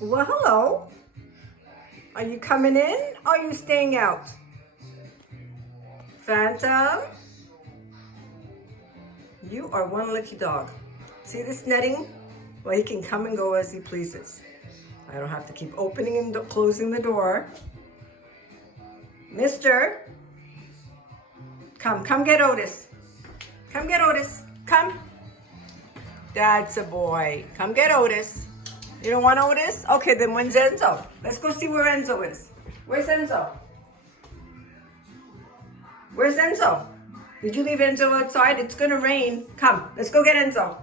Well, hello. Are you coming in or are you staying out? Phantom, you are one lucky dog. See this netting? Well, he can come and go as he pleases. I don't have to keep opening and closing the door. Mister, come get Otis. Come get Otis, come. That's a boy. Come get Otis. You don't want Otis? Okay, then when's Enzo? Let's go see where Enzo is. Where's Enzo? Where's Enzo? Did you leave Enzo outside? It's gonna rain. Come, let's go get Enzo.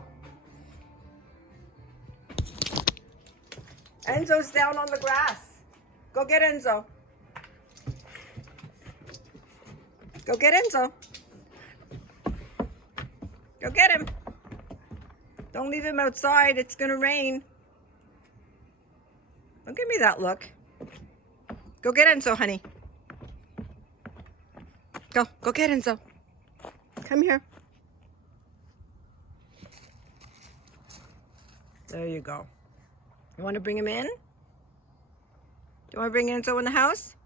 Enzo's down on the grass. Go get Enzo. Go get Enzo. Go get him. Don't leave him outside. It's gonna rain. Don't give me that look. Go get Enzo, honey. Go get Enzo. Come here. There you go. You want to bring him in? Do you want to bring Enzo in the house?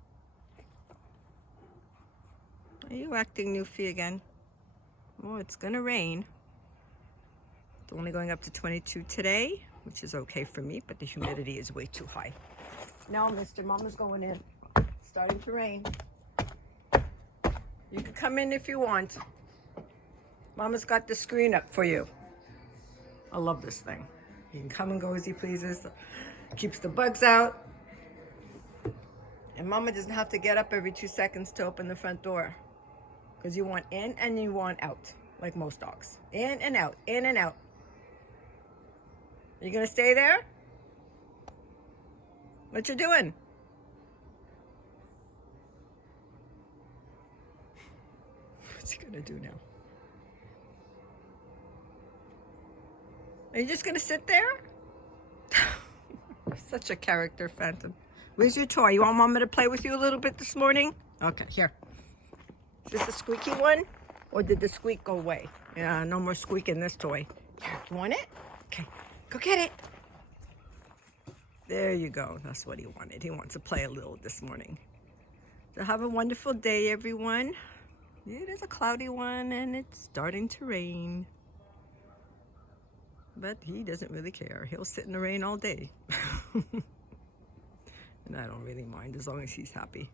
Are you acting Newfie again? Oh, it's gonna rain. It's only going up to 22 today, which is okay for me, but the humidity is way too high. No, mister, Mama's going in. It's starting to rain. You can come in if you want. Mama's got the screen up for you. I love this thing. He can come and go as he pleases. Keeps the bugs out. And Mama doesn't have to get up every 2 seconds to open the front door. Because you want in and you want out, like most dogs. In and out, in and out. Are you gonna stay there? What you doing? What's he gonna do now? Are you just gonna sit there? Such a character, Phantom. Where's your toy? You want Mama to play with you a little bit this morning? Okay, here. Is this the squeaky one? Or did the squeak go away? Yeah, no more squeak in this toy. Here, you want it? Okay, go get it. There you go. That's what he wanted. He wants to play a little this morning. So have a wonderful day, everyone. It is a cloudy one and it's starting to rain. But he doesn't really care. He'll sit in the rain all day. And I don't really mind as long as he's happy.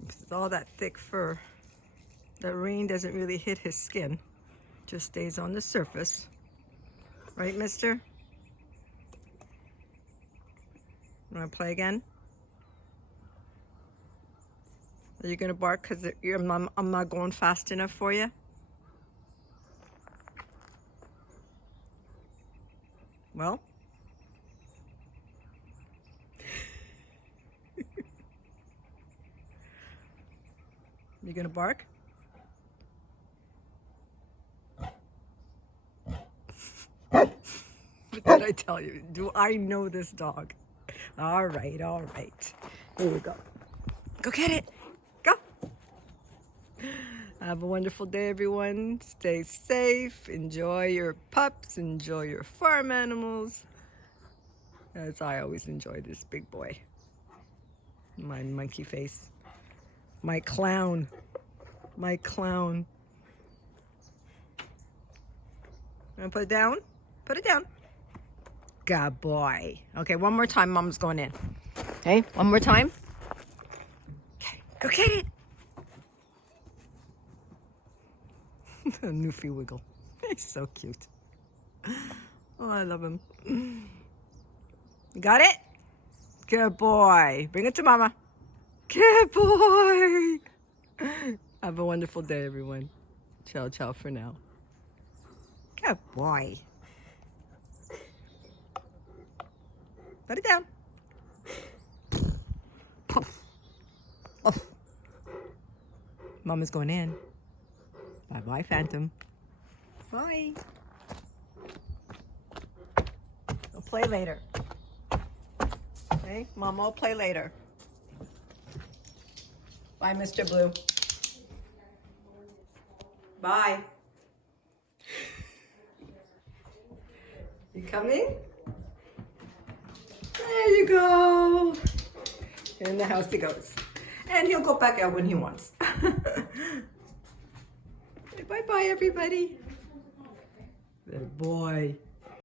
Because all that thick fur, the rain doesn't really hit his skin. Just stays on the surface. Right, mister? Want to play again? Are you going to bark because I'm not going fast enough for you? Well? You going to bark? What did I tell you? Do I know this dog? All right, all right. Here we go. Go get it. Go. Have a wonderful day, everyone. Stay safe. Enjoy your pups. Enjoy your farm animals. As I always enjoy this big boy. My monkey face. My clown. My clown. Want to put it down? Put it down. Good boy. Okay, one more time, Mom's going in. Okay, one more time. Okay, go get it. Newfie wiggle. He's so cute. Oh, I love him. You got it? Good boy. Bring it to Mama. Good boy. Have a wonderful day, everyone. Ciao, ciao for now. Good boy. Put it down. Oh. Mama's going in. Bye-bye, Phantom. Bye. We'll play later. Okay, Mama will play later. Bye, Mr. Blue. Bye. You coming? you go. In the house he goes. And he'll go back out when he wants. Bye-bye, everybody. Good boy.